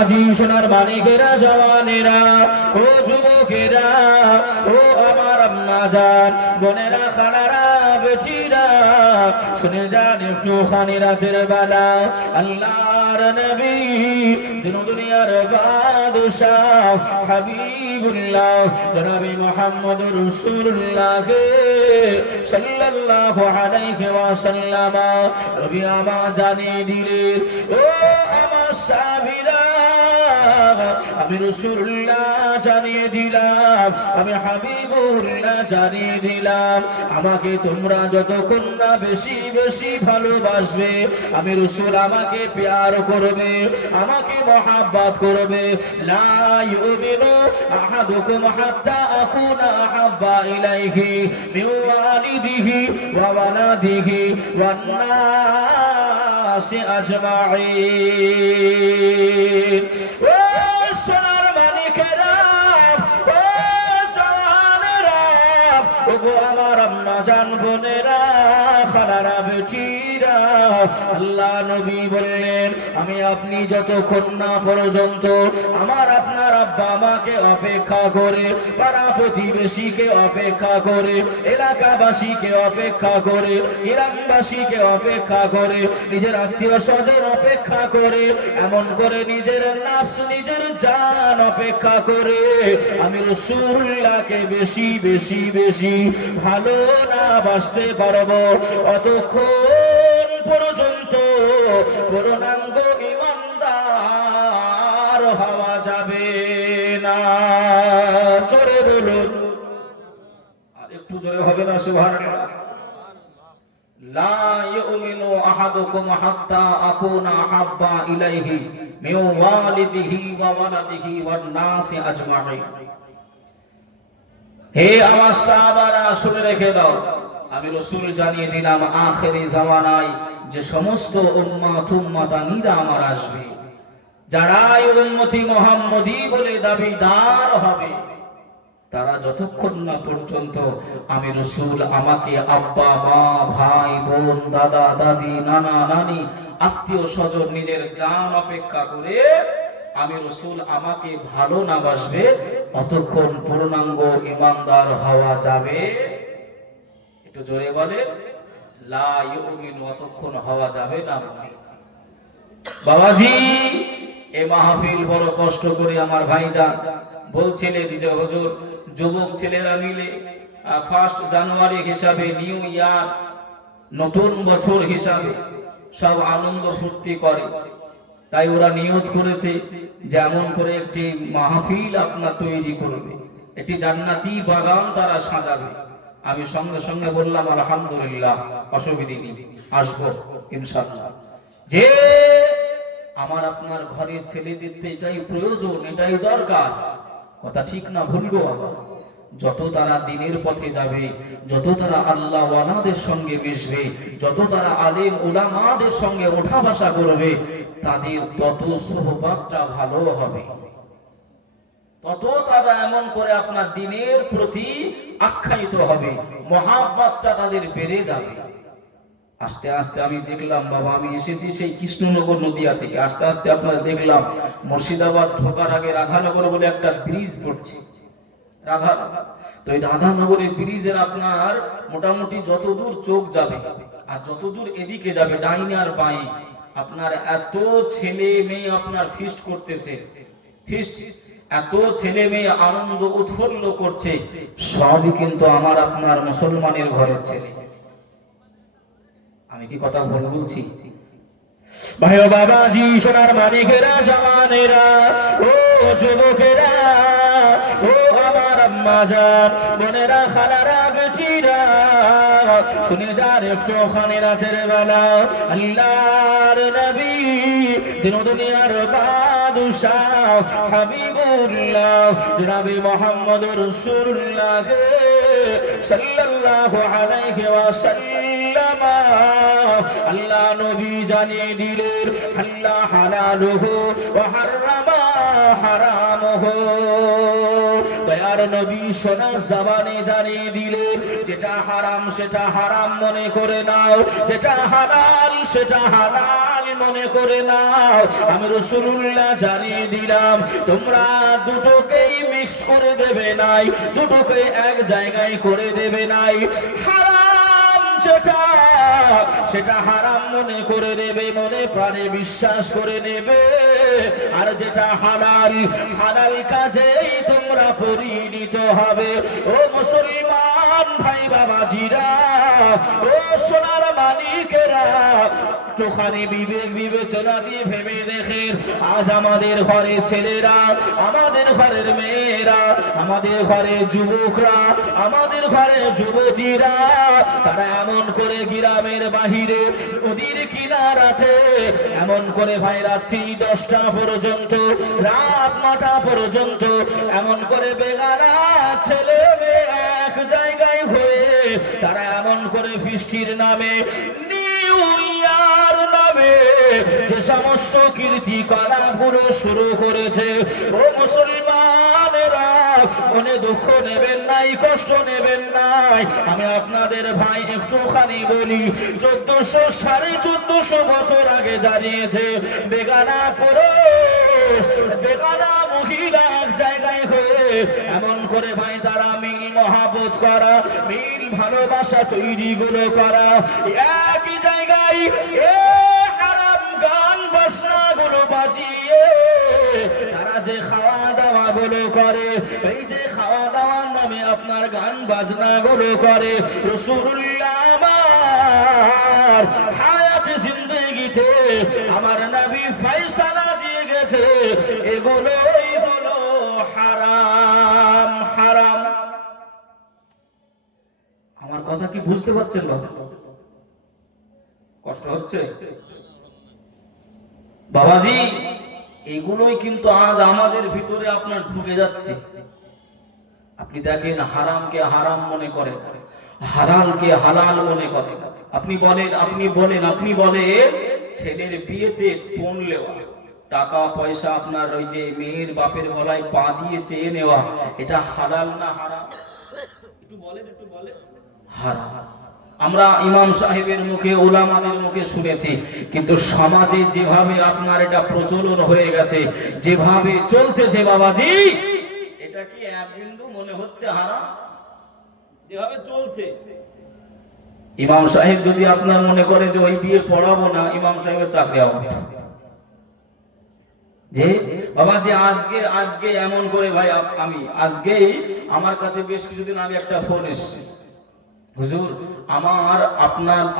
বাবাজি সোনার মানিকেরা জওয়ানেরা ও যুবকেরা ও আমার আম্মা জান বোনেরা খালারা বেটিরা শুনে যান একটুখানি রাতের বেলা আল্লাহর নবী দিন দুনিয়ার বাদশাহ হাবিবুল্লাহ জনাবে মুহাম্মদুর রাসূলুল্লাহ সাল্লাল্লাহু আলাইহি ওয়াসাল্লাম নবী আমার জানিয়ে দিলেন ও আমার সাহাবীরা আমি রাসূলুল্লাহ জানিয়ে দিলাম আমি হাবিবুল্লাহ জানিয়ে দিলাম আমাকে তোমরা যতক্ষণ না বেশি বেশি ভালোবাসবে আমি রাসূল আমাকে প্যার করবে আমাকে মহব্বত করবে লা ইউমিনু আহাদুকুম হাত্তা আকুনা আহাব্বা ইলাইহি মিন ওয়ালিদিহি ওয়া ওয়ালাদিহি ওয়ান নাসি আজমাইন ও সোনার মানিকেরা ও জানেরা ও আমার আম্মা জান বোনেরা খালারা বেটিরা আল্লাহ নবী বললেন আমি আপনি যতক্ষণ না পর্যন্ত আমার আপনার আব্বা আমাকে অপেক্ষা করে পাড়া প্রতিবেশীকে অপেক্ষা করে এলাকাবাসীকে অপেক্ষা করে গ্রামবাসীকে অপেক্ষা করে নিজের আত্মীয় স্বজন অপেক্ষা করে এমন করে নিজের নফস নিজের জান অপেক্ষা করে আমি রাসূলুল্লাহকে বেশি বেশি বেশি ভালো না বাসতে পারবো অতক্ষণ পর্যন্ত পূর্ণাঙ্গ ঈমানদার হওয়া যাবে না জোরে বলুন আর একটু জোরে হবে না সুবহানাল্লাহ লা ইউমিনু আহাদুকুম হাত্তা আকুনা আহাব্বা ইলাইহি মিন ওয়ালিদিহি ওয়া ওয়ালাদিহি ওয়ান নাসি আজমাইন হে আমার সাহাবারা শুনে রেখে দাও আমি রাসূল জানিয়ে দিলাম আখেরি জামানায় যে সমস্ত উম্মাতানিরা আমার আসবে যারা উম্মতি মুহাম্মদী বলে দাবিদার হবে তারা যতক্ষণ না পর্যন্ত আমি রাসূল আমাকে আব্বা মা ভাই বোন দাদা দাদি নানা নানি আত্মীয় স্বজন নিজের জান অপেক্ষা করে আমি রাসূল আমাকে ভালো না বাসবে অতক্ষণ পূর্ণাঙ্গ ঈমানদার হওয়া যাবে একটু জোরে বলেন লা ইউমিনু অতক্ষণ হওয়া যাবে না বাবাজি এই মাহফিল বড় কষ্ট করে আমার ভাইজান বলছিলেন যে হুজুর যুবক ছেলেরা মিলে 1 জানুয়ারি হিসাবে নিউ ইয়ার নতুন বছর হিসাবে সব আনন্দ ফুর্তি করে তাই ওরা নিয়ত করেছে যেমন করে একটি মাহফিল আপনার তৈরি করবে একটি জান্নাতি বাগান তারা সাজাবে আমি সঙ্গে সঙ্গে বললাম আলহামদুলিল্লাহ অসুবিধা নেই আসবো ইনশাআল্লাহ যে আমার আপনার ঘরের ছেলেদের এটাই প্রয়োজন এটাই দরকার কথা ঠিক না ভুলবো যত তারা দ্বীনের পথে যাবে যত তারা আল্লাহ ওয়ালাদের সঙ্গে মিশবে যত তারা আলেম উলামাদের সঙ্গে ওঠা বসা করবে তাদের তত সুহবতটা ভালো হবে তত তারা এমন করে আপনার দ্বীনের প্রতি আখ্যায়িত হবে মহাব্বতটা তাদের বেড়ে যাবে আস্তে আস্তে আমি দেখলাম বাবা আমি এসেছি সেই কৃষ্ণনগর নদিয়া থেকে আস্তে আস্তে আপনারা দেখলাম মুর্শিদাবাদ ঢোকার আগে রাধানগর বলে একটা ব্রিজ পড়ছে তো এই রাধানগরের ব্রিজের আপনার মোটামুটি যতদূর চোখ যাবে আর যতদূর এদিকে যাবে ডাইনে আর বাঁয়ে আপনার এত ছেলে মেয়ে আপনার ফিস্ট করতেছে ফিস্ট এত ছেলে মেয়ে আনন্দ উৎফুল্ল করছে সবই কিন্তু আমার আপনার মুসলমানের ঘরের ছেলে আমি কি কথা ভুল বলছি ভাই ও বাবাজি সোনার মানিকেরা জওয়ানেরা ও যুবকেরা ও আমার আম্মা জান বোনেরা খালারা বেটিরা শুনে যান একটু ওখানে রাতের বেলা আল্লাহর নবী দিন দুনিয়ার বাদশাহ হাবিবুল্লাহ জনাবে মুহাম্মদুর রাসূলুল্লাহ সাল্লাল্লাহু আলাইহি ওয়াসাল্লাম আল্লাহ নবী জানিয়ে দিলেন আল্লাহ হালালুহু ওয়া হারামা হারামুহু দয়ার নবী সোনা জবানে জানিয়ে দিলেন যেটা হারাম সেটা হারাম মনে করে নাও যেটা হালাল সেটা হালাল মনে করে নাও। আমি রাসূলুল্লাহ জানিয়ে দিলাম, তোমরা দুটোকেই মিক্স করে দেবে নাই, দুটোকে এক জায়গায় করে দেবে নাই। হারাম যেটা সেটা হারাম মনে করে নেবে, মনে প্রাণে বিশ্বাস করে নেবে। আর যেটা হালাল, হালাল কাজেই তোমরা পরিণত হবে। ও মুসলমান ভাই বাবাজিরা, ও সোনার মালিকেরা, একটুখানি বিবেক বিবেচনা দিয়ে ভেবে দেখেন, আজ আমাদের ঘরে ছেলেরা, আমাদের ঘরের মেয়েরা, আমাদের ঘরে যুবকরা, আমাদের ঘরে যুবতীরা, তারা এমন করে গ্রামের বাহিরে নদীর কিনারাতে এমন করে ভাই রাত্রি 10টা পর্যন্ত, রাত 9টা পর্যন্ত এমন করে বেগানা ছেলে মেয়ে এক জায়গায় হয়ে তারা এমন করে ফিস্টির নামে, নিউ ইয়ার নামে যে সমস্ত কীর্তিকলাপগুলো শুরু করেছে। ও মুসলমানেরা, মনে দুঃখ নেবেন নাই, কষ্ট নেবেন নাই। আমি আপনাদের ভাই একটুখানি বলি, 1400 1450 বছর আগে জানিয়েছে বেগানা পুরুষ, বেগানা মহিলা এক জায়গায় হয়ে এমন করে ভাই তারা মিল মহাবত করা, মিল ভালোবাসা তৈরি গুলো করা, একই জায়গায় হারাম গান বাজনা গুলো বাজিয়ে তারা যে খাওয়া দাওয়া গুলো করে, এই যে খাওয়া দাওয়ার নামে আপনার গান বাজনা গুলো করে, রাসূলুল্লাহ আমার হায়াতে জিন্দেগিতে আমার নবী ফয়সালা দিয়ে গেছে, এগুলোই হলো হারাম। হারাম। আমার কথা কি বুঝতে পারছেন বাবা? কষ্ট হচ্ছে বাবাজি? এগুলোই কিন্তু আজ আমাদের ভিতরে আপনার ঢুকে যাচ্ছে। আপনি দেখেন, হারামকে হারাম মনে করেন, হালালকে হালাল মনে করেন। আপনি বলেন ছেলের বিয়েতে পণ নেওয়া, টাকা পয়সা আপনার ওই যে মেয়ের বাপের গলায় পা দিয়ে চেয়ে নেওয়া, এটা হালাল না হারাম? একটু বলেন। হারাম। আমরা ইমাম সাহেবের মুখে, উলামাদের মুখে শুনেছি, কিন্তু সমাজে যেভাবে আপনার এটা প্রচলন হয়ে গেছে, যেভাবে চলতেছে বাবাজি, এটা কি এক বিন্দু মনে হচ্ছে হারাম? যেভাবে চলছে, ইমাম সাহেব যদি আপনার মনে করে যে ওই বিয়ে পড়াবো না, ইমাম সাহেবের চাকরি হবে। যে বাবাজি আজকে এমন করে ভাই, আমি আজকেই আমার কাছে বেশ কিছুদিন আগে একটা ফোন এসেছে, হুজুর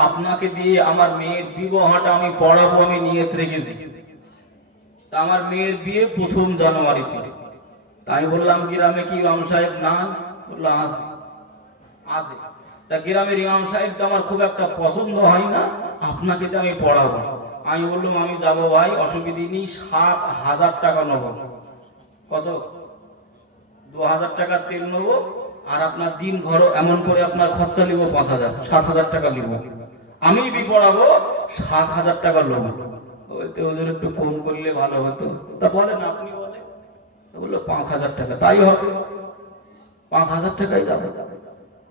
আপনাকে দিয়ে আমার মেয়ের বিবাহটা আমি পড়াবো, আমি নিয়ত রেখেছি। আমার মেয়ের বিয়ে 1 জানুয়ারিতে। তাই বললাম, গ্রামে কি ইমাম সাহেব না? বললো আছে। তা গ্রামের ইমাম সাহেবকে আমার খুব একটা পছন্দ হয় না, আপনাকে তো আমি পড়াবো। আমি বললাম, আমি যাবো ভাই, অসুবিধা নেই, 7,000 টাকা নেব। কত? 2,000 টাকা তেল নেবো, আর আপনার দিন ঘর এমন করে আপনার খরচা নিব 5,000, 7,000 টাকা নিব। আমি বি পড়াবো, 7,000 টাকা নেব। বলতে হুজুর একটু কম করলে ভালো হতো। তা বলেন, আপনি বলেন। বললো 5,000 টাকা। তাই হবে, 5,000 টাকাই যাবে।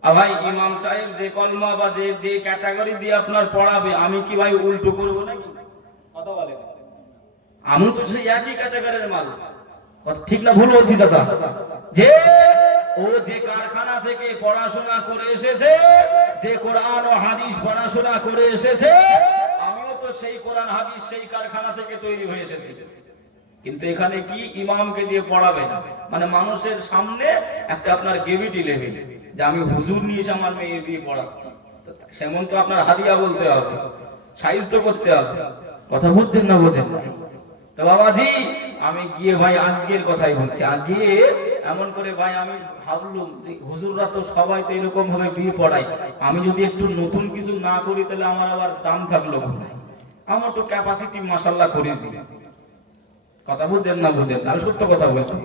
আর ভাই ইমাম সাহেব যে কলমা বা যে ক্যাটাগরি দিয়ে আপনার পড়াবে, আমি কি ভাই উল্টো করবো নাকি? কথা বলেন। আমি তো সেই একই ক্যাটাগরির মাল। ঠিক না ভুল বলছি দাদা? যে ও যে কারখানা থেকে পড়াশোনা করে এসেছে, যে কোরআন ও হাদিস পড়াশোনা করে এসেছে, আমিও তো সেই কোরআন হাদিস সেই কারখানা থেকে তৈরি হয়ে এসেছি। কিন্তু এখানে কি ইমামকে দিয়ে পড়াবে না, মানে মানুষের সামনে একটা আপনার গেভিটি লেভেল, যে আমি হুজুর নিয়ে এসে আমার মেয়ে দিয়ে পড়াচ্ছি, সেমন তো আপনার হাদিয়া বলতে হবে, সাহিত্য করতে হবে। কথা বুঝছেন না? বোঝেন না? তো বাবাজি, আমি গিয়ে ভাই আজকের কথাই বলছি, আগে এমন করে ভাই আমি ভাবলুম যে হুজুররা তো সবাই তো এরকম ভাবে বিয়ে পড়ায়, আমি যদি একটু নতুন কিছু না করি তাহলে আমার আবার দাম থাকলো কোথায়? আমার তো ক্যাপাসিটি মাশাআল্লাহ করেছি। কথা বুঝছেন না? বুঝেন? আমি সত্য কথা বলছি,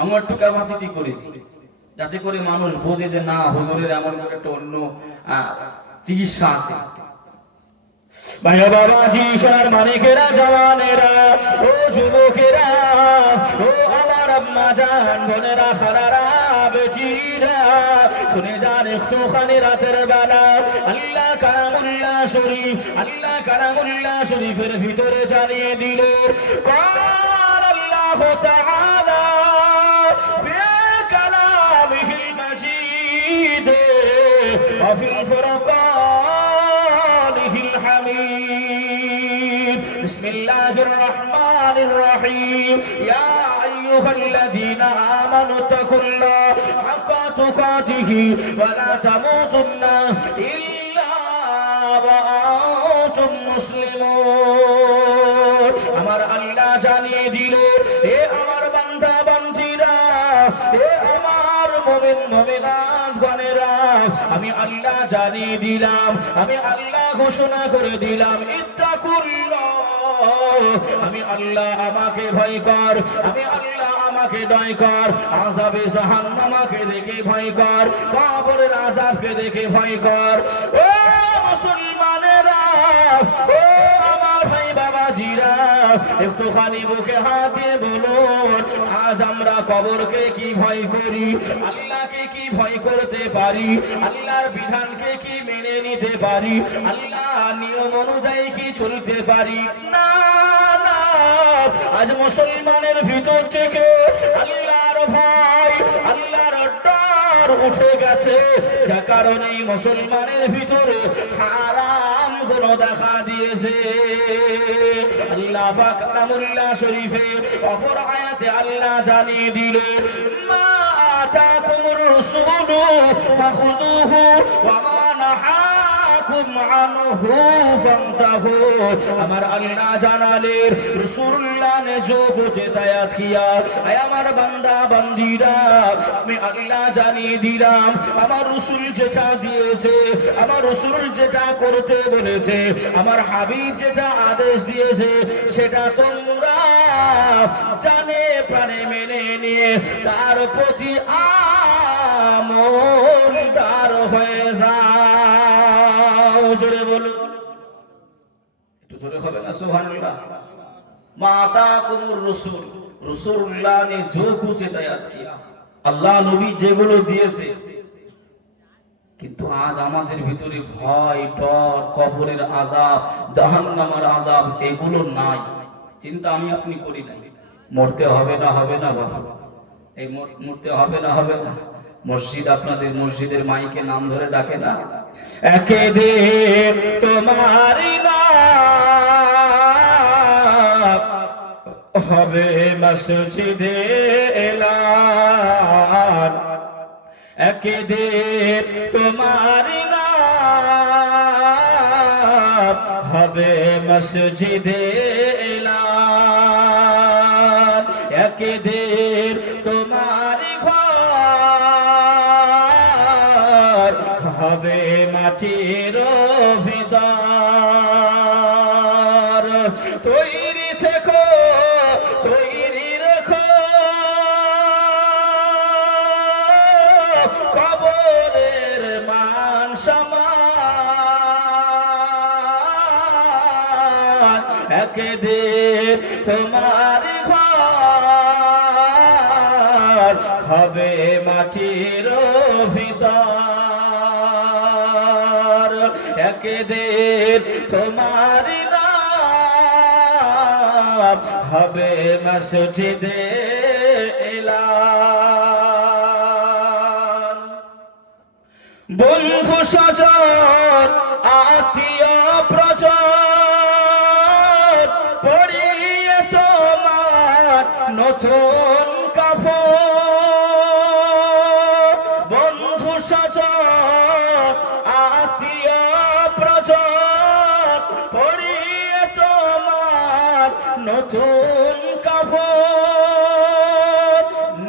আমার একটু ক্যাপাসিটি করেছি, যাতে করে মানুষ বোঝে যে না, হুজুরের এমন করে একটা অন্য চিকিৎসা আছে। ভাইয়া বাবাজি, সোনার মানিকেরা, জওয়ানেরা, ও যুবকেরা, ও আমার আম্মা জান, বোনেরা, খালারা, বেটিরা, শুনে যান একটুখানি রাতের বেলা আল্লাহ কালামুল্লাহ শরীফ আল্লাহ কালামুল্লাহ শরীফের ভিতরে জানিয়ে দিল قال الله تعالى في كلامه المجيد وفي فرقانه الحميد بسم الله الرحمن الرحيم يا أيها الذين آمنوا اتقوا الله حق تقاته ولا تموتن إلا وأنتم مسلمون আমার আল্লাহ জানিয়ে দিল হে আমার বান্দা বান্দীরা হে আমার মুমিন মুমিনাত গণেরা আমি আল্লাহ জানিয়ে দিলাম আমি আল্লাহ ঘোষণা করে দিলাম ইত্তাকুল্লাহ আমি আল্লাহ আমাকে ভয় কর আমি আল্লাহ আমাকে দয় কর আযাবে জাহান্নামকে দেখে ভয় কর কবরের আযাবকে দেখে ভয় কর ও মুসলমানেরা ও আমার ভাই বাবাজিরা একটুখানি বুকে হাত দিয়ে বলুন আজ আমরা কবরকে কি ভয় করি আল্লাহকে কি ভয় করতে পারি আল্লাহর বিধানকে কি মেনে নিতে পারি আল্লাহ নিয়ম অনুযায়ী কি চলতে পারি না না আজ মুসলমানের ভিতর থেকে আল্লাহর ভয় আল্লাহর ডর উঠে গেছে যা কারণে মুসলমানের ভিতরে হারাম গুনাহ দেখা দিয়েছে আল্লাহ পাক কালামুল্লাহ শরীফে অপর আয়াতে আল্লাহ জানিয়ে দিলেন মা আতাকুমুর রাসূলু ফাখুযুহু ওয়া মা নাহাকুম আনহু ফান্তাহু আমার আল্লাহ জানালেন রাসূলুল্লাহ ने जो कुछ हिदायत किया ऐ আমার বান্দা বান্দীরা আমি আল্লাহ জানিয়ে দিলাম আমার রাসূল যেটা দিয়েছে আমার রাসূল যেটা করতে বলেছে আমার হাবিব যেটা আদেশ দিয়েছে সেটা তোমরা জানে প্রাণে মেনে নিয়ে তার প্রতি আমলদার হয়ে যাও জোরে বলো একটু জোরে হবে না সুবহানাল্লাহ মাতাকুমুর রাসূল রাসূলুল্লাহ ने जो कुछ हिदायत किया আল্লাহ নবী যেগুলো দিয়েছে কিন্তু আজ আমাদের ভিতরে ভয় ডর কবরের আযাব জাহান্নামের আযাব এগুলো নাই চিন্তা আমি আপনি করি না মরতে হবে না বাবা এই মরতে হবে না মসজিদ আপনাদের মসজিদের মাইকে নাম ধরে ডাকে না একে দে তোমারই নাম হবে মসজিদে এলান একে দে তোমারই নাম হবে মসজিদে এলান একে দে তোমারই ঘর হবে মাটির ভিতর তৈরি থেকো তৈরি রেখো কবরের মান সম্মান একদিন তোমার ঘর হবে মাটির ভিতর একদিন তোমার হবে মসজিদে এলান বন্ধু স্বজন আত্মীয় প্রজন পড়িয়ে তোমার নতুন কাপড় বন্ধু স্বজন আত্মীয় প্রজন পড়িয়ে তোমার নতুন কাপড়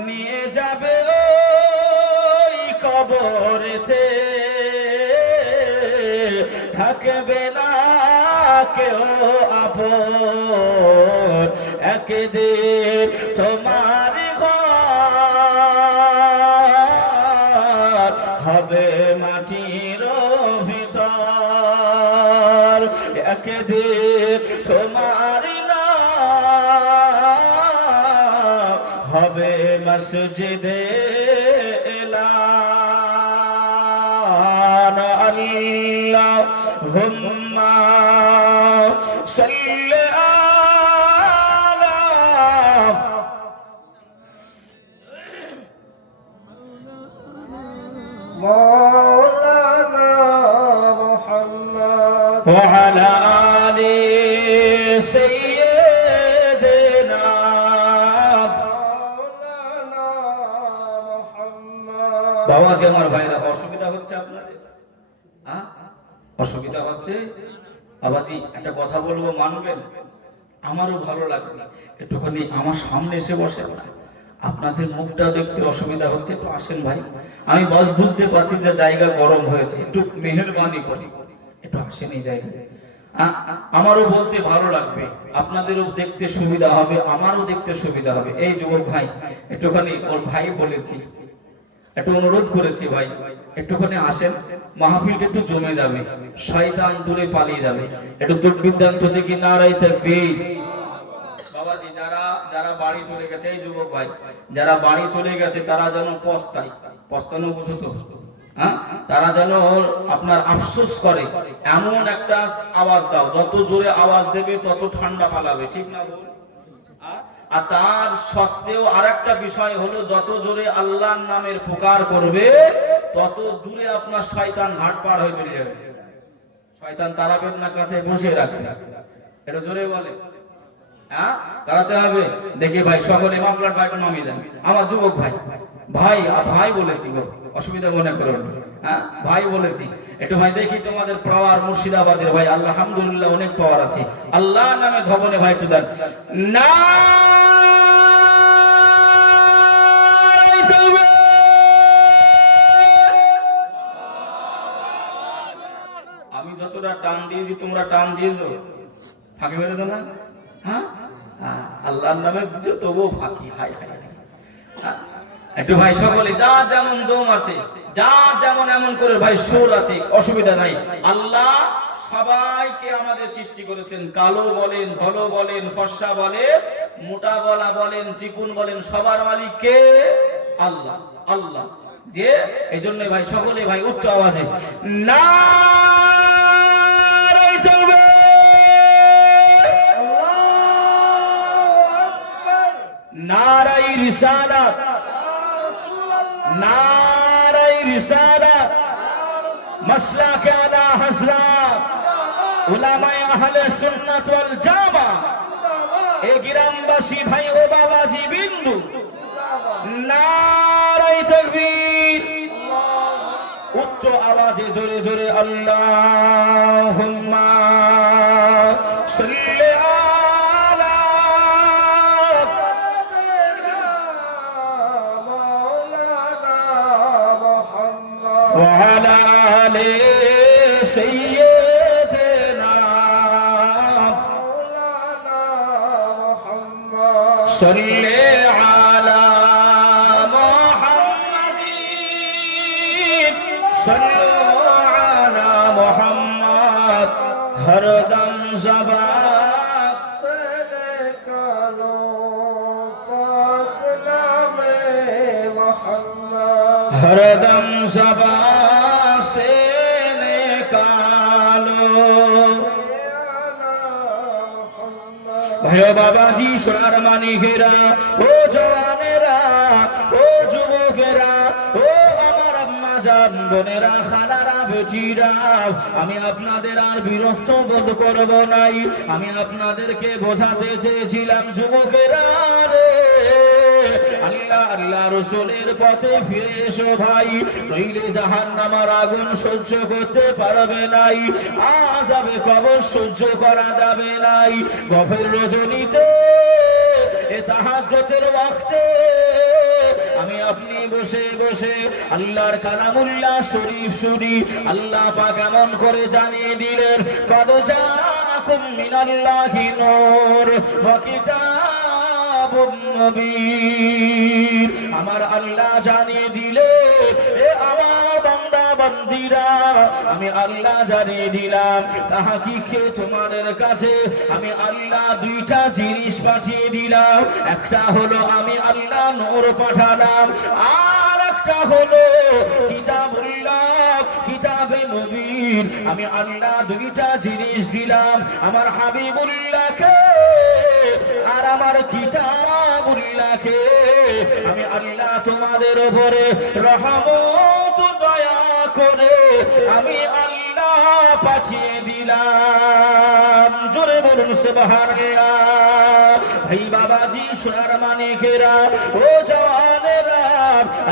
নিয়ে যাবে ওই কবরেতে থাকবে না কেউ আপন একদিন তোমার ঘর হবে মাটির ভিতর একদিন তোমার হবে মসজিদে এলান আল্লাহুম্মা সাল্লি আলা মাওলানা মুহাম্মদ ওয়া আলা আলি সাইয়্যিদিনা মাওলানা মুহাম্মদ। বাবাজি আমার ভাইরা, অসুবিধা হচ্ছে আপনাদের? অসুবিধা হচ্ছে? বাবাজি একটা কথা বলবো, মানবেন? আমারও ভালো লাগবে একটুখানি আমার সামনে এসে বসেন না। আপনাদের মুখটা দেখতে অসুবিধা হচ্ছে, তো আসেন ভাই। আমি বুঝতে পারছি যে জায়গা গরম হয়েছে, একটু মেহেরবানি করি, একটু আসেন এই জায়গায়। আমারও বলতে ভালো লাগবে, আপনাদেরও দেখতে সুবিধা হবে, আমারও দেখতে সুবিধা হবে। এই যুবক ভাই একটুখানি, ওর ভাই বলেছি, একটু অনুরোধ করেছি, ভাই একটুখানি আসেন, মাহফিলটা একটু জমে যাবে, শয়তান দূরে পালিয়ে যাবে। একটু দুর্বিদ্যান্ত দেখি নারাই তাকবীর। বাবাজি যারা যারা বাড়ি চলে গেছে, এই যুবক ভাই যারা বাড়ি চলে গেছে তারা যেন পস্তায়, পস্তানো বুঝো তো, হ্যাঁ, তারা যেন আপনার আফসোস করে এমন একটা আওয়াজ দাও, যত জোরে আওয়াজ দেবে তত ঠান্ডা পালাবে, ঠিক না বল? আর তার সত্ত্বেও আরেকটা বিষয় হলো, যত জোরে আল্লাহর নামের পুকার করবে তত দূরে আপনার শয়তান ঘাট পার হয়ে চলে যাবে। শয়তান তারাবের না কাছে বসে রাখবে, এটা জোরে বলে, হ্যাঁ তাড়াতে হবে। দেখি ভাই সকলে মামলার বাইরে নামিয়ে দেন। আমার যুবক ভাই, ভাই ভাই বলেছি গো, অসুবিধা মনে করো না, হ্যাঁ ভাই বলেছি। একটু ভাই দেখি তোমাদের পাওয়ার, মুর্শিদাবাদের ভাই আলহামদুলিল্লাহ অনেক পাওয়ার আছে। আল্লাহ নামে ধবনে ভাই একটু দেন না। আমি যতটা টান দিয়েছি তোমরা টান দিয়েছো, ফাঁকি মেরেছো না? হ্যাঁ আল্লাহর নামে দিচ্ছ তবুও ফাঁকি। হাই হাই, একটু ভাই সকলে যা যেমন দম আছে, যা যেমন এমন করে ভাই সুর আছে, অসুবিধা নাই। আল্লাহ সবাইকে আমাদের সৃষ্টি করেছেন, কালো বলেন, ধলো বলেন, ফর্সা বলেন, মোটা গলা বলেন, চিকুন বলেন, সবার মালিক কে? আল্লাহ। আল্লাহ যে এই জন্য ভাই সকলে ভাই উচ্চ আওয়াজে না নারাই রিসালাত, নারাই রিসালাত, মাসলাক আলা হযরত উলামায়ে আহলে সুন্নাত ওয়াল জামা। এই গ্রামবাসী ভাই ও বাবাজি বিন্দু, নারাই তাকবীর, উচ্চ আওয়াজে জোরে জোরে আল্লাহুম্মা সাল্লি আলা মাওলানা মুহাম্মদ ওয়া আলা আলি সাইয়্যিদিনা মাওলানা মুহাম্মদ সাল্লি আলা মুহাম্মাদিন সাল্লু আলা মুহাম্মদ হরদম জবান से करो पाक नामे मुहम्मद, हरदम ज़बान से निकालो। ভাইও বাবাজি, সোনার মানিকেরা, ও জওয়ানেরা, ও যুবকেরা, ও আমার আম্মা জান, বোনেরা, খালারা, বেটিরা, আমি আপনাদের আর বিরক্ত বোধ করব নাই। আমি আপনাদেরকে বোঝাতে চেয়েছিলাম, যুবকেরা রে, আল্লাহ আল্লাহ রাসূলের পথে ফিরে এসো ভাই, নইলে জাহান্নামের আগুন সহ্য করতে পারবে নাই, আযাবে কবর সহ্য করা যাবে নাই। গভীর রজনীতে, এ তাহাজ্জুদের ওয়াক্তে আমি আপনি বসে বসে আল্লাহর কালামুল্লাহ শরীফ শুনি। আল্লাহ পাক এমন করে জানিয়ে দিলেন, কদ জাআকুম মিনাল্লাহি নূর ওয়া কিতাবুন মুবিন। আমার আল্লাহ জানিয়ে দিলে, এ আমার বান্দা বান্দীরা, আমি আল্লাহ জানিয়ে দিলাম, তাহকিকে তোমাদের কাছে আমি আল্লাহ দুইটা জিনিস পাঠিয়ে দিলাম। একটা হলো আমি আল্লাহ নূর পাঠালাম, আর একটা হলো কিতাবুল্লাহ কিতাবে নবীর আমি আল্লাহ দুইটা জিনিস দিলাম, আমার হাবিবুল্লাহকে আর আমার কিতাবুল্লাহকে। আমি আল্লাহ তোমাদের উপরে রহমত দয়া করে আমি আল্লাহ পাঠিয়ে দিলাম। জোরে বলুন সুবহানাল্লাহ। ভাই বাবাজি, সোনার মানিকেরা, ও জওয়ানেরা,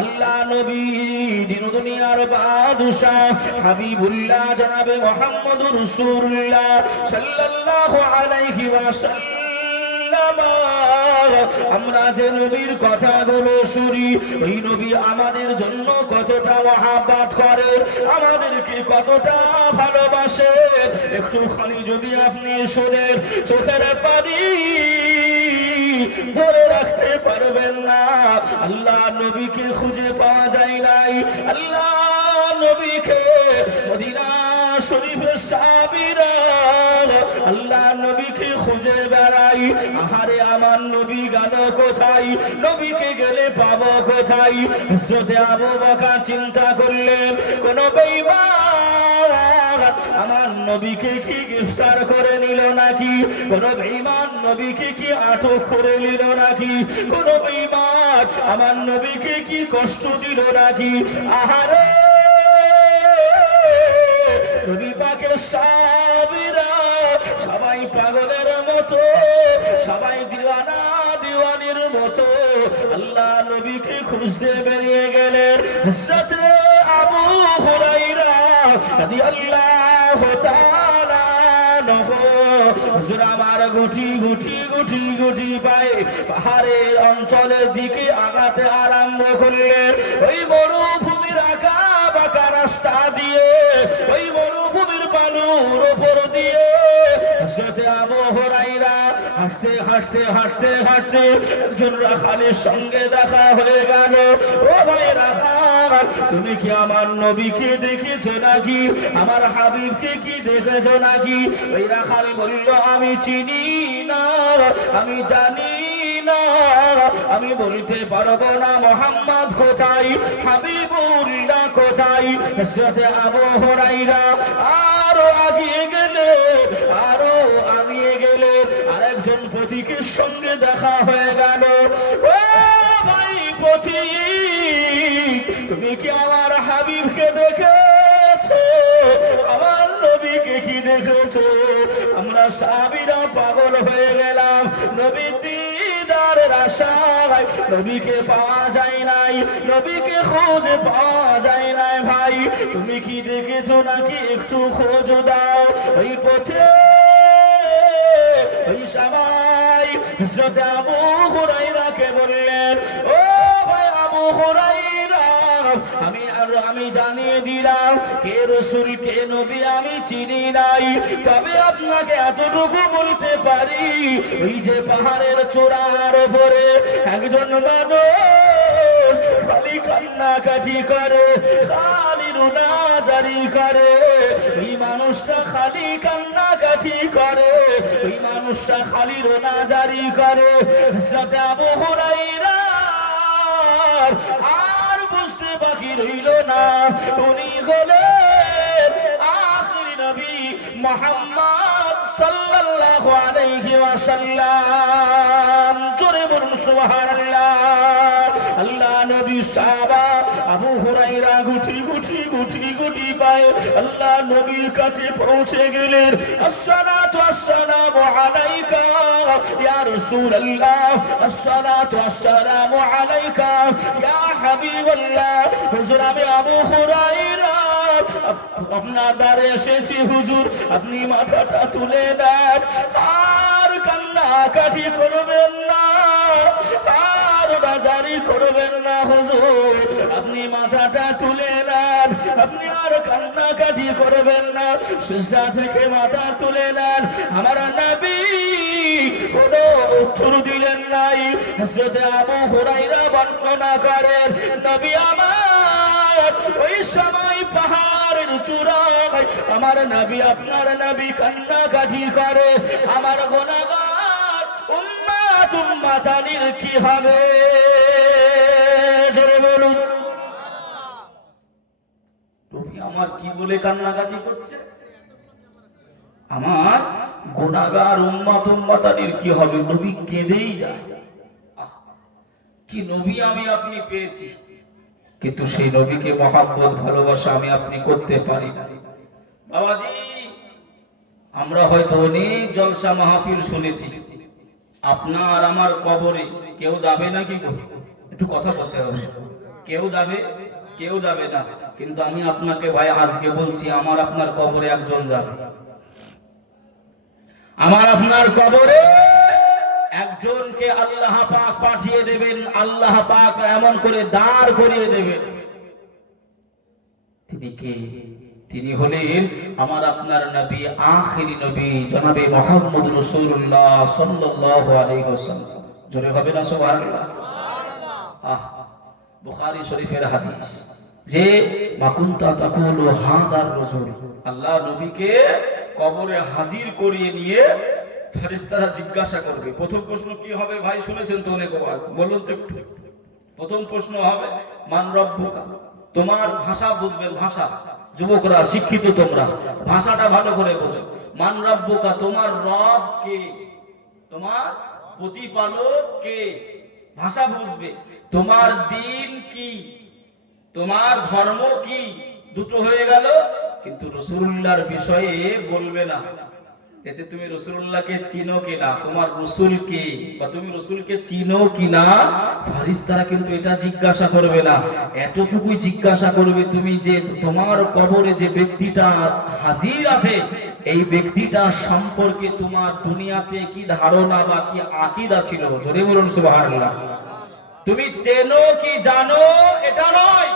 আল্লাহ নবী দিন দুনিয়ার বাদশাহ হাবিবুল্লাহ জনাবে মুহাম্মদুর রাসূলুল্লাহ সাল্লাল্লাহু আলাইহি ওয়াসাল্লাম। আমরা যে নবীর কথাগুলো শুনি, ওই নবী আমাদের জন্য কতটা মহাব্বত করে, আমাদেরকে কতটা ভালোবাসে, একটুখানি যদি আপনি শোনেন চোখের পানি ধরে রাখতে পারবেন না। আল্লাহ নবীকে খুঁজে পাওয়া যায় নাই, আল্লাহ নবীকে মদিনা শরীফের সাহাবীরা আল্লাহ নবীকে খুঁজে বেড়াই। আহারে আমার নবী গেল কোথায়, নবীকে গেলে পাবো কোথায়? হযরত আবু বকর চিন্তা করলেন, কোন বেঈমান আমার নবীকে কি গ্রেফতার করে নিল নাকি, কোন বেঈমান নবীকে কি আটক করে নিল নাকি, কোন বেঈমান আমার নবীকে কি কষ্ট দিল নাকি? আহারে নবী পাকের সাহাবীরা সবাই পাগলের মতো, সবাই দিওয়ানা দিওয়ানির মতো আল্লাহ নবীকে খুঁজতে বেরিয়ে গেলেন। হযরত আবু হুরায়রা রাদিয়াল্লাহু তাআলা হুজুর আমার গুটি গুটি গুটি গুটি পায়ে পাহাড়ের অঞ্চলের দিকে আগাতে আরম্ভ করলেন। ওই মরুভূমির আঁকা বাঁকা রাস্তা দিয়ে, ওই মরুভূমির বালুর উপর দিয়ে হযরত আবু হুরায়রা হাঁটতে হাঁটতে হাঁটতে হাঁটতে একজন রাখালের সঙ্গে দেখা হয়ে গেল। ও ভাই রাখাল, তুমি কি আমার নবীকে দেখেছো নাকি, আমার হাবিবকে কি দেখেছো নাকি? ওই রাখাল বলল, আমি চিনি না, আমি জানি না, আমি বলতে পারবো না মুহাম্মদ কোথায়, হাবিবুল্লাহ কোথায়। হযরত আবু হুরায়রা আরো আগিয়ে গেলে, আরো আগিয়ে গেলে আরেকজন পথিকের সঙ্গে দেখা হয়ে গেল। ও ভাই পথিক, তুমি কি আমার হাবিবকে দেখেছো, আমার নবীকে কি দেখেছো? আমরা সাহাবীরা পাগল হয়ে গেলাম নবীর দিদারের আশায়, নবীকে পাওয়া যায় নাই, নবীকে খুঁজে পাওয়া যায় নাই। ভাই তুমি কি দেখেছো নাকি, একটু খোঁজ দাও। ওই পথে ওই সবাই হযরত আবু হুরায়রাকে বললেন, ও ভাই আবু হুরায়রা, আমি জানিয়ে দিলাম কে রাসূল কে নবী আমি চিনি নাই, তবে আপনাকে এতটুকু বলতে পারি, ওই যে পাহাড়ের চূড়ার উপরে একজন মানুষ খালি কান্নাকাটি করে, খালি রোনাজারি করে, ওই মানুষটা খালি কান্নাকাটি করে, ওই মানুষটা খালি রোনাজারি করে। হযরত আবু হুরায়রা আর বুঝতে বাকি রইল না, উনি হলেন আখির নবী মুহাম্মদ সাল্লাল্লাহু আলাইহি ওয়াসাল্লাম। জোরে বলুন সুবহানাল্লাহ। আল্লাহ নবী সাহাবা আবু হুরায়রা গুটি গুটি গুটি গুটি পায়ে আল্লাহ নবীর কাছে পৌঁছে গেলেন। আসসালাতু আসসালামু আলাইকা ইয়া রাসূলুল্লাহ, আসসালাতু আসসালামু আলাইকা ইয়া হাবিবাল্লাহ। হুজুর আমি আবু হুরায়রা আপনার দ্বারে এসেছি হুজুর, আপনি মাথাটা তুলে দেন, আর কান্নাকাটি করবেন না, আর বাজারি করবেন না হুজুর, আপনি মাথাটা তুলে নেন, আপনি আর কান্নাকাটি করবেন না, সিজদা থেকে মাথা তুলে নেন। আমার নবী কোনো উত্তর দিলেন নাই। হযরত আবু হুরায়রা বর্ণনা করেন, নবী আমার ওই সময় পাহাড়ের চূড়ায় আমার নবী আপনার নবী কান্নাকাটি করে, আমার গুনাহগার উম্মত উম্মতানির কি হবে? জোরে বলুন। আমার কি বলে কান্নাকাটি করছে? আমার গুনাহগার উম্মতানির কি হবে? নবী কেঁদেই যায়। কি নবী আমি আপনি পেয়েছি, কিন্তু সেই নবীকে মহব্বত ভালোবাসা আমি আপনি করতে পারি না। বাবাজি, আমরা হয়তো অনেক জলসা মাহফিল শুনেছি, আপনার আমার কবরে কেউ যাবে নাকি? একটু কথা বলতে হবে। কেউ যাবে? কেউ যাবে না। কিন্তু আমি আপনাকে ভাই আজকে বলছি, আমার আপনার কবরে একজন যাবে। আমার আপনার কবরে একজনকে আল্লাহ পাক পাঠিয়ে দেবেন। আল্লাহ পাক এমন করে দাঁড় করিয়ে দেবেন। তিনি কে? তিনি হলেন আমার আপনার নবী, আখিরি নবী জনাবে মুহাম্মদ রাসূলুল্লাহ সাল্লাল্লাহু আলাইহি ওয়াসাল্লাম। জোরে হবে না সুবহানাল্লাহ? বুখারী শরীফের হাদিস যে মাকুনতা তাকুলু হাদার রাসূল, আল্লাহ নবীকে কবরে হাজির করিয়ে নিয়ে ফেরেশতারা জিজ্ঞাসা করবে। প্রথম প্রশ্ন কি হবে ভাই? শুনেছেন তো অনেক ওয়াজ, বলুন তো একটু। প্রথম প্রশ্ন হবে মান রব্বুকা। তোমার ভাষা বুঝবেন, ভাষা। যুবকরা শিক্ষিত, তোমরা ভাষাটা ভালো করে বোঝো। মান রব্বুকা, তোমার রব কে? তোমার প্রতিপালক কে? ভাষা বুঝবে। তোমার দিন কি? তোমার ধর্ম কি? দুটো হয়ে গেল। কিন্তু রাসূলুল্লাহর বিষয়ে বলবে না যে তুমি রাসূলুল্লাহকে চিনো কিনা, তোমার রাসূল কে, বা তুমি রাসূলকে চিনো কিনা। ফেরেশতারা কিন্তু এটা জিজ্ঞাসা করবে না, এতটুকুই জিজ্ঞাসা করবে তুমি যে তোমার কবরে যে ব্যক্তিটা হাজির আছে, এই ব্যক্তিটা সম্পর্কে তোমার দুনিয়াতে কি ধারণা বা কি আকীদা ছিল। জোরে বলুন সুবহানাল্লাহ। তুমি চেনো কি জানো এটা নয়,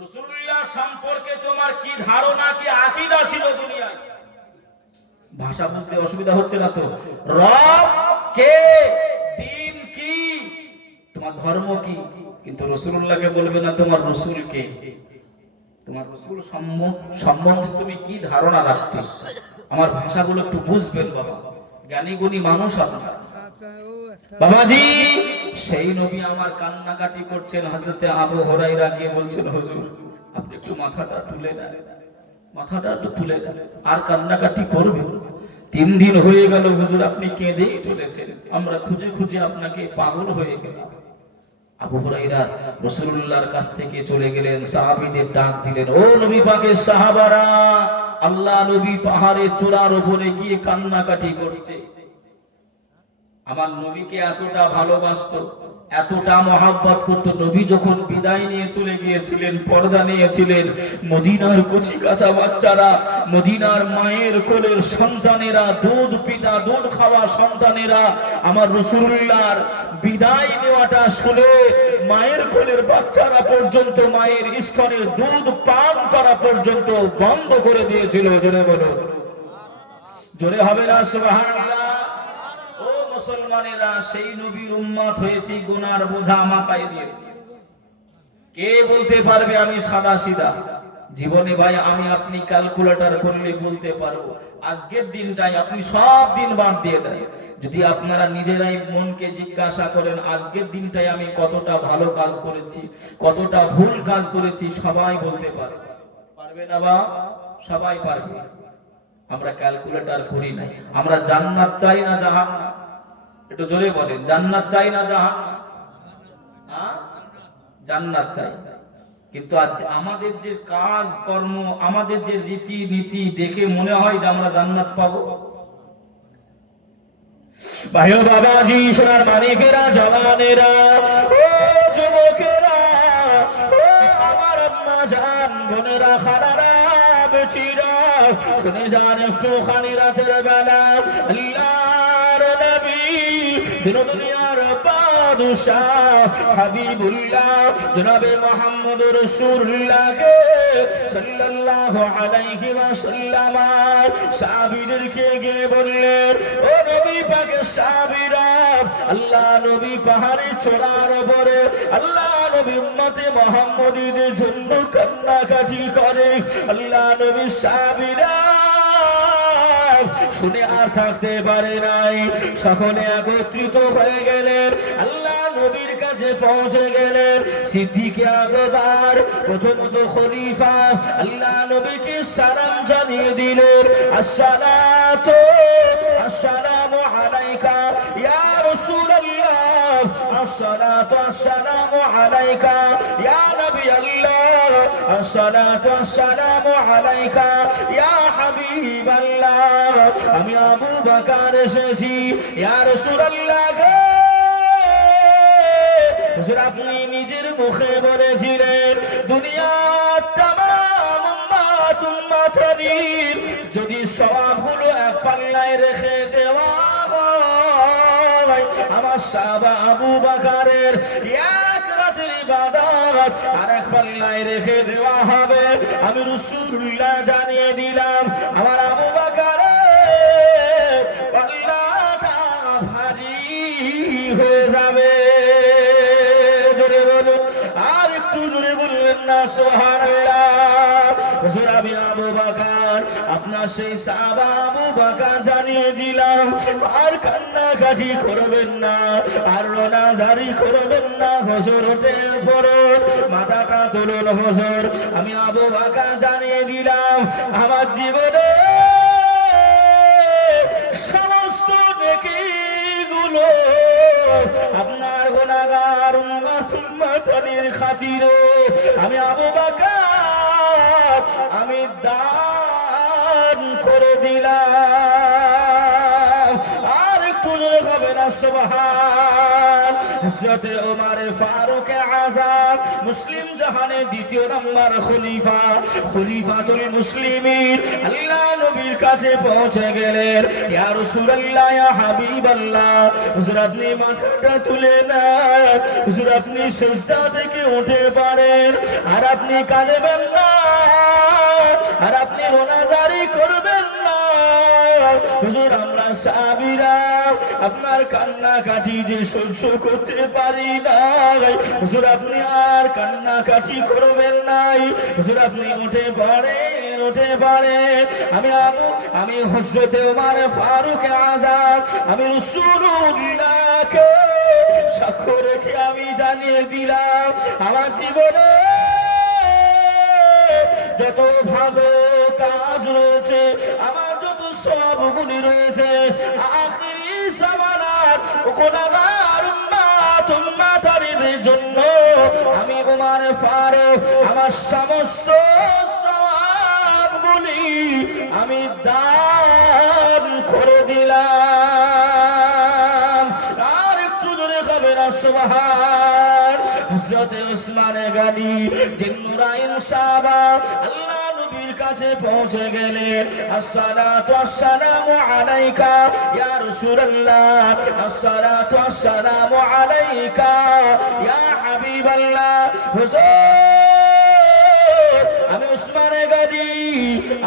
রাসূলুল্লাহ সম্পর্কে তোমার কি ধারণা, কি আকীদা ছিল দুনিয়ায়। ভাষা বুঝতে অসুবিধা হচ্ছে না তো? রব কে, দিন কি, তোমার ধর্ম কি। কিন্তু রাসূলুল্লাহকে বলবে না তোমার রাসূল কে, তোমার রাসূল সম্বন্ধে তুমি কি ধারণা রাখতে। আমার ভাষাগুলো একটু বুঝবেন বাবা, জ্ঞানী গুণী মানুষ আপনারা। বাবাজি, সেই নবী আমার কান্নাকাটি করছেন। হযরতে আবু হুরায়রা গিয়ে বলছেন, হুজুর আপনি একটু মাথাটা তুলে দেন, মাথাটা একটু তুলে দেন। আর কান্নাকাটি করবে? 3 দিন হয়ে গেল হুজুর, আপনি কেঁদেই চলেছেন, আমরা খুঁজে খুঁজে আপনাকে পাগল হয়ে গেলাম। আবু হুরায়রা রাসূলুল্লাহর কাছ থেকে চলে গেলেন, সাহাবীদের ডাক দিলেন, ও নবী পাকের সাহাবারা, আল্লাহ নবী পাহাড়ের চূড়ার উপরে গিয়ে কান্নাকাটি করছে। আমার নবীকে এতটা ভালোবাসতো, এতটা মহব্বত করত। নবী যখন বিদায় নিয়ে চলে গিয়েছিলেন, পর্দা নিয়েছিলেন, মদিনার কচি কাঁচা বাচ্চারা, মদিনার মায়ের কোলের সন্তানেরা, দুধ পিতা দুধ খাওয়া সন্তানেরা আমার রাসূলুল্লাহর বিদায় নেওয়াটা শুনে মায়ের কোলের বাচ্চারা পর্যন্ত মায়ের স্তনের দুধ পান করা পর্যন্ত বন্ধ করে দিয়েছিল। জোরে বলো, জোরে হবে না সুবহানাল্লাহ? মুসলমানেরা সেই নবীর উম্মত হয়েছি, গুনার বোঝা মাথায় দিয়েছি। কে বলতে পারবে আমি সাদা সিধা? জীবনে ভাই আমি আপনি ক্যালকুলেটর করলে বলতে পারবো। আজকের দিনটাই আপনি সব দিন বাদ দিয়ে দেন, যদি আপনারা নিজেরাই মনকে জিজ্ঞাসা করেন আজকের দিনটাই আমি কতটা ভালো কাজ করেছি, কতটা ভুল কাজ করেছি, সবাই বলতে পারে। পারবে না বা? সবাই পারবে। আমরা ক্যালকুলেটর করি নাই। আমরা জান্নাত চাই না জাহান্নাম? একটু জোরে বলেন, জান্নাত চাই না জাহান্নাম? জান্নাত চাই। কিন্তু আমাদের যে কাজ কর্ম, আমাদের যে রীতি নীতি দেখে মনে হয় যে আমরা জান্নাত পাবো। ভাই বাবাজি, সোনার মানিকেরা, জওয়ানেরা, ও যুবকেরা, ও আমার আম্মা জান, বোনেরা, খালারা, বেটিরা, শুনে যান একটুখানি রাতের বেলা আল্লাহর নবী, দুনিয়ার বাদশাহ হাবিবুল্লাহ জনাবে মুহাম্মদ রাসূলুল্লাহকে সাল্লাল্লাহু আলাইহি ওয়াসাল্লাম সাহাবীদেরকে গিয়ে বললেন, ও নবী পাকের সাহাবীরা, আল্লাহ নবী পাহাড়ে চড়ার উপরে আল্লাহ নবী উম্মতে মুহাম্মদীদের জন্য কান্নাকাটি করে। আল্লাহ নবী সাহাবীরা শুনে আর থাকতে পারে নাই, সকলে একত্রিত হয়ে গেলেন আল্লাহ নবীর কাছে। কাছে পৌঁছে গেলেন সিদ্দিকে আকবর প্রথমত খলিফা আল্লাহ নবীকে সালাম জানিয়ে দিলেন আসসালাতু আসসালামু আলাইকা ইয়া রাসূলুল্লাহ আসসালাতু আসসালামু আলাইকা ইয়া নবী আল্লাহ আসসালাতু আসসালামু আলাইকা ইয়া হাবিবাল্লাহ আমি আবু বকর এসেছি ইয়া রাসূলুল্লাহ হুজুর আপনি নিজের মুখে বলেছিলেন দুনিয়ার तमाम উম্মতের যদি সওয়াবগুলো এক পাল্লায় রেখে দেওয়া হয় আমার সাহাবা আবু বকরের এক রাতের ইবাদত আর এক পাল্লায় রেখে দেওয়া হবে আমি রাসূলুল্লাহ জানিয়ে দিলাম আমার আবু বকরের পাল্লাটা ভারী হয়ে যাবে আর একটু জোরে বলবেন না সুবহানাল্লাহ হুজুর আমি আবু বকর আপনার সেই সাহাবা আবু বকর জানিয়ে দিলাম আর কান্নাকাটি করবেন না আর রোনাজারি করবেন না হুজুর উঠে পড়ুন মাথাটা তুলুন হুজুর আমি আবু বকর জানিয়ে দিলাম আমার জীবনে সমস্ত নেকিগুলো আপনার গুনাহগার উম্মতের খাতিরে আমি আবু বকর আমি দান করে দিলাম আর একটু জোরে হবে না সুবহান হযরত ওমর ফারুক আযম মুসলিম জাহানের দ্বিতীয় নম্বর খলিফা খলিফাতুল মুসলিমিন আল্লাহ নবীর কাছে পৌঁছে গেলেন ইয়া রাসূলুল্লাহ ইয়া হাবিবাল্লাহ হুজুর আপনি মাথাটা তুলে নেন হুজুর আপনি সিজদা থেকে উঠে পড়েন আর আপনি কাঁদবেন না আর আপনি রোনাজারি করবেন না হুজুর আমরা সাহাবীরা আপনার কান্নাকাটি যে সহ্য করতে পারি না হুজুর আপনি আর কান্নাকাটি করবেন নাই হুজুর আপনি উঠে পড়েন আমি হযরত ওমর ফারুক আযম আমি রাসূলুল্লাহকে সাক্ষ্য রেখে আমি জানিয়ে দিলাম আমার জীবনে যত ভালো কাজ রয়েছে আমার যত সওয়াবগুলি রয়েছে আখিরি জামানার গুনাহগার উম্মতের জন্য আমি ওমর ফারুক আমার সমস্ত সওয়াবগুলি আমি দান করে দিলাম আর একটু জোরে হবে না সুবহান হযরত উসমান গনি জিন্নুরাইন সাহাবা আল্লাহ নবীর কাছে পৌঁছে গেলেন আসসালাতু আসসালামু আলাইকা ইয়া রাসূলুল্লাহ আসসালাতু আসসালামু আলাইকা ইয়া হাবিবাল্লাহ হুজুর আমি উসমান গনি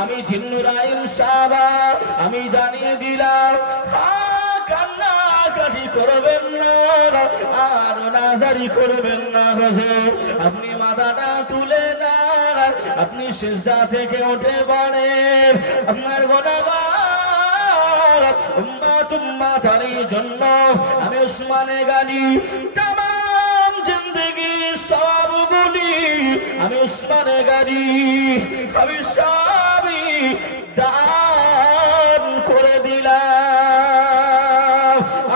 আমি জিন্নুরাইন সাহাবা আমি জানিয়ে দিলাম কান্নাকাটি করবেন না আর নাজারি করবেন না হুজুর আপনি মাথাটা তুলে নেন আপনি সিজদা থেকে উঠে পড়েন আপনার গুনাহগার উম্মতের জন্য আমি উসমান গনি तमाम जिंदगी সওয়াবগুলি আমি উসমান গনি আমি সবই দান করে দিলাম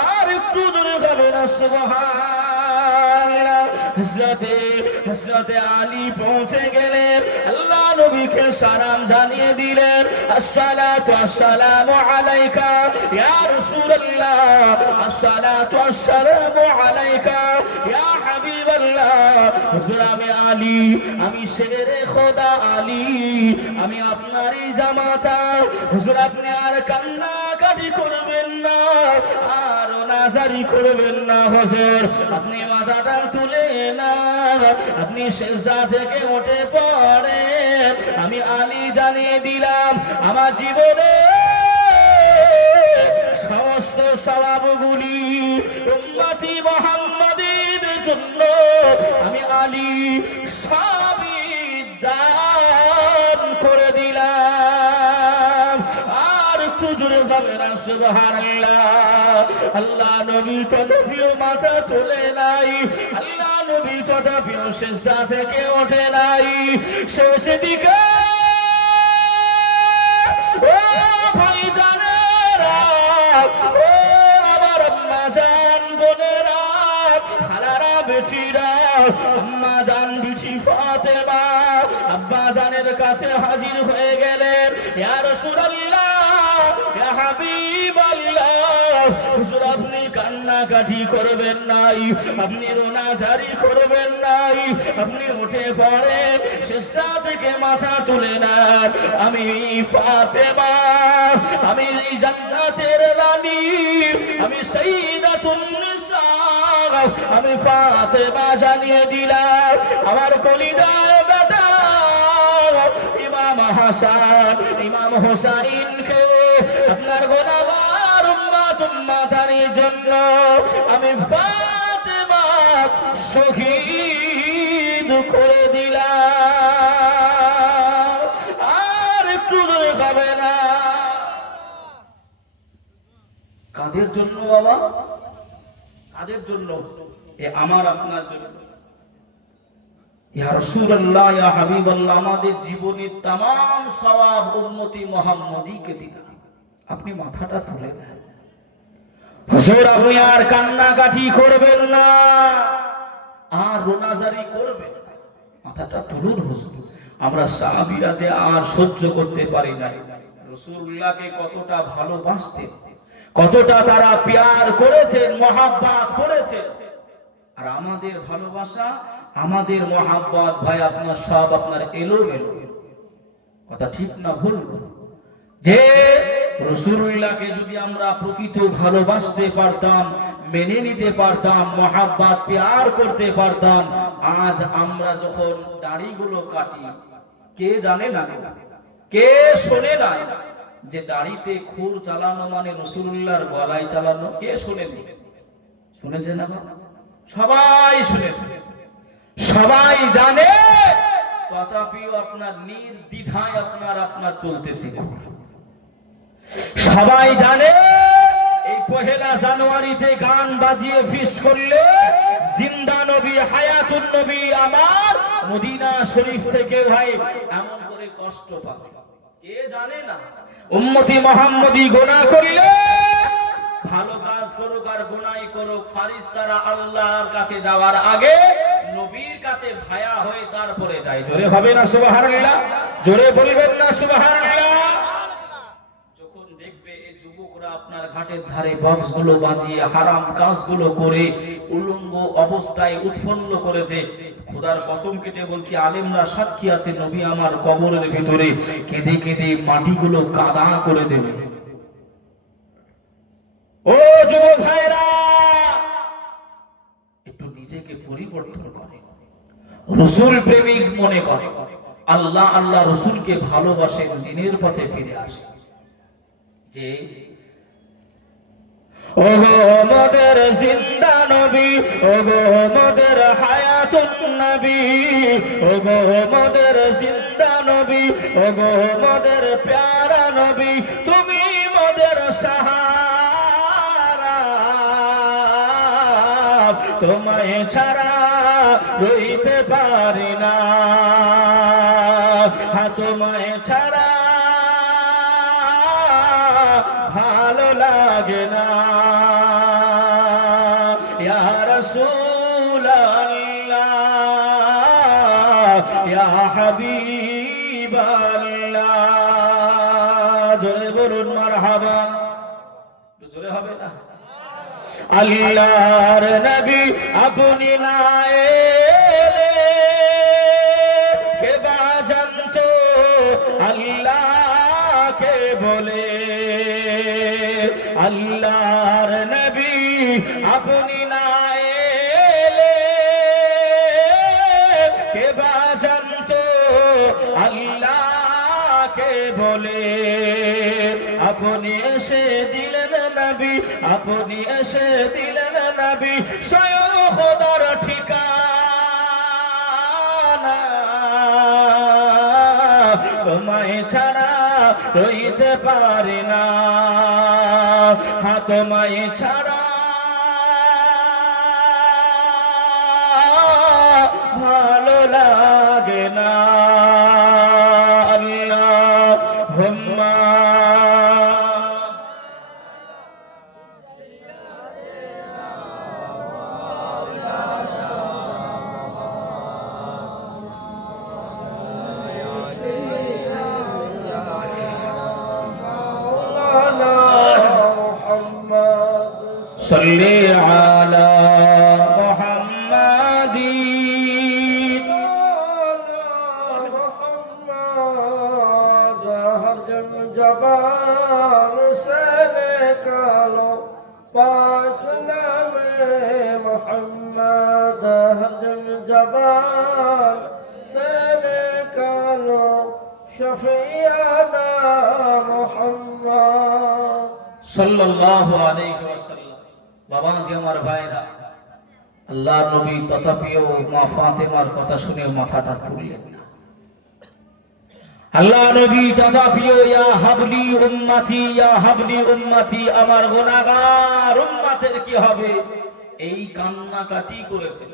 আর একটু দূরে যাবে না সুবহানাল্লাহ হযরত আলী পৌঁছে গেলেন আল্লাহ নবীকে সালাম জানিয়ে দিলেন আসসালাতু আসসালামু আলাইকা ইয়া রাসূলুল্লাহ আসসালাতু আসসালামু আলাইকা ইয়া হাবিবাল্লাহ হুজুর আমি আলী আমি শেরে খোদা আলী আমি আপনারই জামাতা হুজুর আপনি আর কান্নাকাটি করবেন না আর নাজারি করবেন না হুজুর আপনি মাথাটা তুলে না আপনি সিজদা থেকে উঠে পড়েন আমি আলী জানিয়ে দিলাম আমার জীবনে সমস্ত সওয়াবগুলি উম্মতি মুহাম্মাদের জন্য আমি আলী সবই দান করে দিলাম আর একটু জোরে যাবে না সুবহানাল্লাহ আল্লাহ নবী তো নবীও মাথা তুলে নাই তথাপিও সেজদা থেকে ওঠে নাই। শেষ দিকে ও ভাইজানেরা, ও আমার আম্মা জান বোনেরা, খালারা বেটিরা, আম্মা জান বিটি ফাতেমা আব্বা জানের কাছে হাজির হয়ে গেলেন। ইয়া রাসূলুল্লাহ, ইয়া হাবিবাল্লাহ, হুজুর আপনি কান্নাকাটি করবেন নাই, আপনি রোনাজারি করবেন নাই, আপনি উঠে পড়েন, সিজদা থেকে মাথা তুলে নেন। আমি ফাতেমা, আমি জান্নাতের রানী, আমি সাইয়্যিদাতুন নিসা, আমি ফাতেমা জানিয়ে দিলাম আমার কলিজার বেটা ইমাম হাসান, ইমাম হুসাইনকে আপনার গুনাহগার উম্মতের জন্য আমি ফাতেমা শহীদ করে দিলাম। আর একটু দূরে হবে না। কাদের জন্য বাবা? কাদের জন্য? এ আমার আপনার জন্য। ইয়া রাসূলুল্লাহ, ইয়া হাবিবাল্লাহ, আমাদের জীবনের तमाम সওয়াব উম্মতি মুহাম্মদীকে দিলেন। আপনি মাথাটা তুলে দেন। হুজুর আপনি আর কান্নাকাটি করবেন না, আর রোনাজারি করবেন না, মাথাটা তুলুন হুজুর। আমরা সাহাবীরা যে আর সহ্য করতে পারি না, রাসূলুল্লাহকে কতটা ভালোবাসতেন, কতটা তারা প্যার করেছেন, মহাব্বত করেছেন। আর আমাদের ভালোবাসা, আমাদের মহাব্বত ভাই আপনার সব আপনার এলোমেলো। কথা ঠিক না ভুল? যে রাসূলুল্লাহকে যদি আমরা প্রকৃত ভালোবাসতে পারতাম, মেনে নিতে পারতাম, মহাব্বত প্যার করতে পারতাম, আজ আমরা যখন দাড়িগুলো কাটি, কে জানে না, কে শোনে না যে দাড়িতে খুর চালানো মানে রাসূলুল্লাহর গলায় চালানো? কে শোনেনি? শুনেছে না? সবাই শুনেছে, সবাই জানে, তথাপিও আপনার নির্দ্বিধায় আপনার চলতেছিল। সবাই জানে এই পহেলা জানুয়ারিতে গান বাজিয়ে ফিস্ট করলে জিন্দা নবী, হায়াতুন নবী আমার মদিনা শরীফ থেকে ভাই এমন করে কষ্ট পাবে। কে জানে না? উম্মতি মুহাম্মদী গুনাহ করলে, ভালো কাজ করুক আর গুনাহ করুক, ফারিস্তারা আল্লাহর কাছে যাওয়ার আগে নবীর কাছে ভায়া হয়ে তারপরে যায়। জোরে হবে না সুবহানাল্লাহ? জোরে বলবেন না সুবহানাল্লাহ? যখন দেখবে এই যুবকরা আপনার ঘাটের ধারে বক্সগুলো বাজিয়ে হারাম কাজগুলো করে উলঙ্গ অবস্থায় উৎপন্ন করেছে, খোদার কসম কেটে বলছি, আলেমরা সাক্ষী আছে, নবী আমার কবরের ভিতরে কেঁদে কেঁদে মাটিগুলো কাদা করে দেবে। ও যুবক ভাইরা, একটু নিজেকে পরিবর্তন করে, রাসূল প্রেমিক মনে করে, আল্লাহ আল্লাহ রাসূলকে ভালোবাসেন, দ্বীনের পথে ফিরে আসে। যে ওগো মোদের জিন্দা নবী, ওগো মোদের হায়াতুন নবী, ওগো মোদের জিন্দা নবী, ওগো মোদের প্যারা নবী, তুমি মোদের সাহারা, তোমায় ছাড়া রইতে পারি না, তোমায় ছাড়া ভালো লাগে না। ইয়া রাসূলুল্লাহ, ইয়া হাবিবাল্লাহ, জোরে বলুন মারহাবা। জোরে হবে না? আল্লাহর নবী আপনি না এলে কে বা জানতো আল্লাহকে বলে। আল্লাহর নবী আপনি না এলে কে বা জানতো আল্লাহকে বলে। আপনি এসে দিলেন নবী, আপনি এসে দিলেন নবী, স্বয়ং খোদার ঠিকানা, তোমায় ছাড়া রইতে পারি না, তোমায় ছাড়া ভালো লাগে না। আল্লাহুম্মা صلی علی محمد हर जम जबान से निकालो पाक नामे मोहम्मद। हर जम जबान से निकालो शफियाना मोहम्मद সাল্লাল্লাহু আলাইহি ওয়াসাল্লাম। বাবাজি আমার ভাইরা, আল্লাহর নবী তথা প্রিয় মা ফাতেমার কথা শুনে মাথাটা তুললেন না। আল্লাহ নবী তথা প্রিয় ইয়া হাবলি উম্মতি, ইয়া হাবলি উম্মতি, আমার গুনাহগার উম্মতের কি হবে, এই কান্নাকাটি করেছিল।